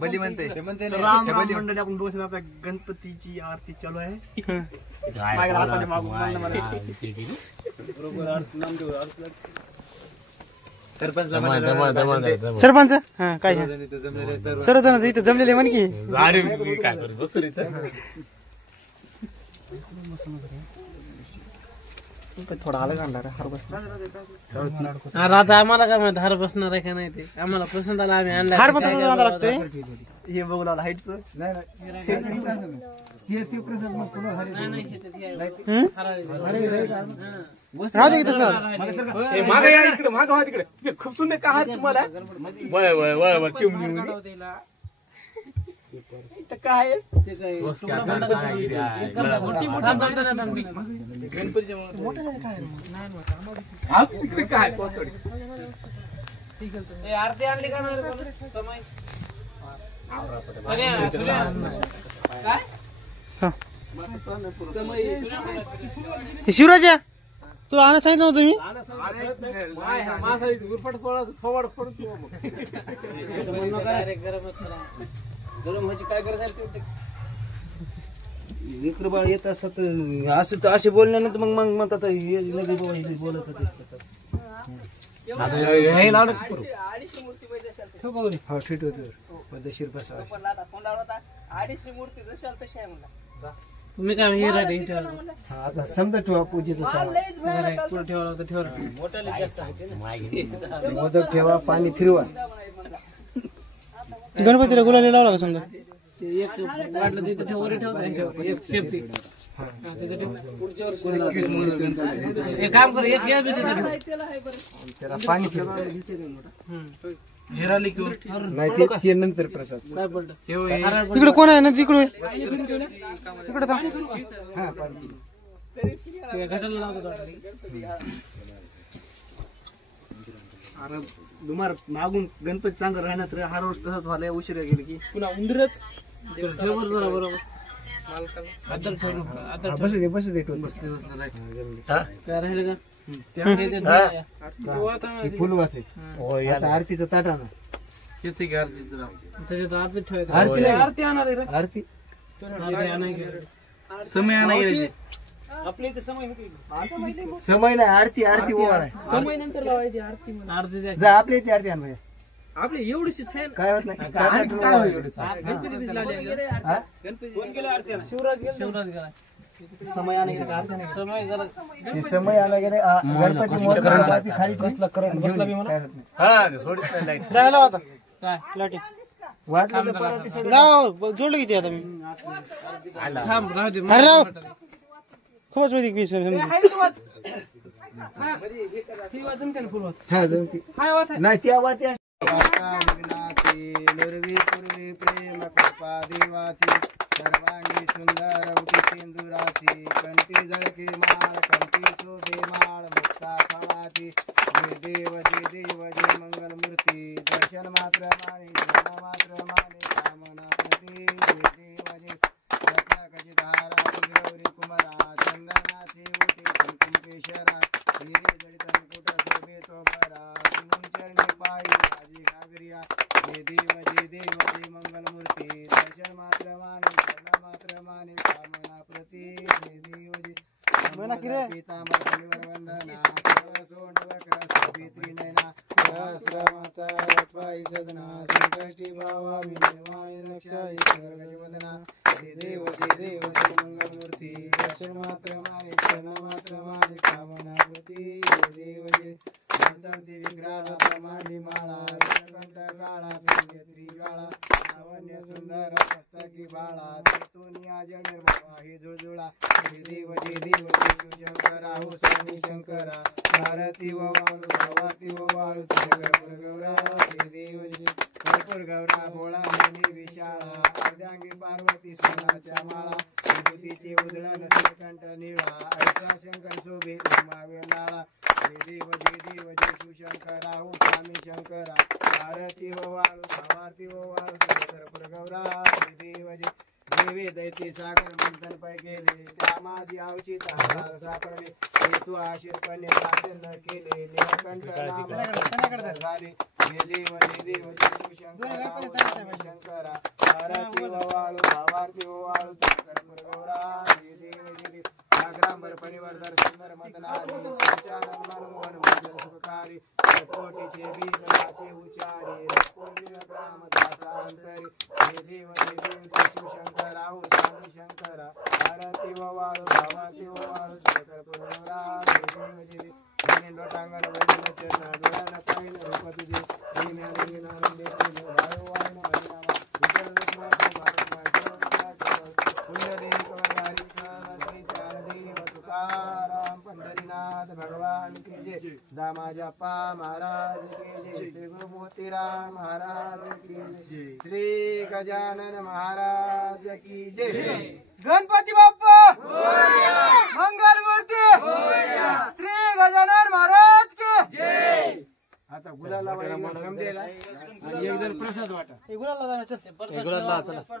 बली म्हणते राम राम मंडळी, आपण बघू शकता आपल्या गणपतीची आरती चालू आहे. सरपंच काय सर्व जण इथं जमलेले म्हण की काय करत बसतो थोडा अलग आणणार हार बसणार. आता आम्हाला काय माहिती हार बसणार आहे का नाही ते आम्हाला पसंत आला आम्ही आणला. हार पण लागते हे बघू लागला हाईटच राहू दे की तसं. मागे या इकडे, मागे व्हा तिकडे. खूप सुंदर का हात तुम्हाला. वय वय वय वय चिमणी काय आरती आणली का शिवराजा तू आणत सांगितलं होतं तुम्ही. लेकर बाळ येत असतात असं असे बोलण्यानंतर मग मग म्हणतात बोलत होते. हो ठीक होते पद्धतशीर बसा. तुम्ही काय हे राहते समजा ठेवा पूजेचं पुढे ठेवा ठेवा मोदक ठेवा, पाणी फिरवा. गणपतीला गुलाल लावला का समजा एक वाटलं तिथे ठेवरे ठेवता एक सेफ्टी एक काम कर एक घ्या त्याला पाणी फिरवा. हिराली किंवा नाही ते नंतर प्रसाद. तिकडे कोण आहे ना तिकडे तिकडे हा पाणी घाटाला लावतो. अरे दुमार मागून गणपती चांगलं राहणार तर हर वर्ष तसंच व्हायला उशिरा गेलं की पुन्हा उंदरच बरोबर बस राहिलं का फुल वासे आरतीचं ताट आणा. त्याच्यात आरती ठेवायचं. आरती आणणार आहे आरती समय आणायचे आपल्या इथे समय होती. समय नाही आरती आरती समय नंतर लावायची आरती आरती जा आपल्या इथे आरती आण आपली एवढीच काय होत नाही. शिवराज गेला समय आला गेला आरती नाही. समय जरा समय आला गेले गणपती खाली बसला करंट बसला बी मला जायला होता काय लाटी वाटलं तर परत ते लाव जोडलं किती आता मी थांब राहू दे. अरे राव खूपच वैदिक पीस नाही त्या वाच्या निर्वी पूर्वी प्रेम कृपा देवाची सर्वांगी सुंदर सिंदुराची कंठी जळकी माळ कंठी शोभे माळ मुक्ता खवाची जय देव जय मंगल मूर्ती दर्शन मात्र माने मात्र माने कामना प्रती जय देव जय रत्नाकची धारा गौरी कुमारा चंदनाची उठी कुंकुमेश्वरा हिरे जडित मुकुट शोभे तो बरा चरणी पायी राजी घागरिया जय देव जय मंगल मूर्ती दर्शन मात्र माने चरण मात्र माने कामना प्रती जय देव जय पीतांबर वंदना सर्व सोंड वक्र सावित्री नयना सहस्रमाता रत्वाई सदना संकष्टी भावा विजयमाय रक्षाई सर्वजवदना जय देव जय मंगल मूर्ती दर्शन मात्र माने चरण मात्र माने कामना प्रती जय देव जय विग्रहाला मांडी माळा कंठ गाळा पिंगेत्री गाळा लावण्य सुंदर हस्तकी बाळा तोनिया जडर बाबा हे जुळजुळा जय देव शंकरा हो स्वामी शंकरा भारती व वाळू भवाती व वाळू कर्पूर गौरा जय देव कर्पूर गौरा भोळा मुनी विशाळा अर्धांगी पार्वती सोनाच्या माळा विभूतीचे उधळण श्रीकंठ निळा ऐसा शंकर शोभे उमा वेलाळा जय देव शिवशंकरा हो स्वामी शंकरा भारती व वाळू भवाती व वाळू कर्पूर गौरा जय देव देवे दैती सागर मंथन पै केले त्या माझी आवची तारा सापडले हे तू आशीर्पणे शासन केले निळकंठ नाम झाले गेली वने देव शंकरा आरती वाळू भावार्थी वाळू शंकर गौरा देवी जागरांबर परिवर्धन सुंदर मदनारी पंचानन मनमोहन मंगल सुखकारी कोटीचे बीज वाचे उचारी पूर्ण ग्राम दासांतरी देवी शंकर आहो स्वामी शंकरा आरती वाळू भावार्थी वाळू शंकर गौरा देवी लोटांगण वैद्य चरण डोळ्याला पाहिलं रूप तुझे पंढरीनाथ भगवान की जय दामाजप्पा महाराज की जय श्री गुरु मोतीराम महाराज की जय श्री गजानन महाराज की जय गणपती बाप्पा मंगल मूर्ती श्री गजानन महाराज की जय आता गुलाला समजेल आणि एक जण प्रसाद वाटा गुलाला चला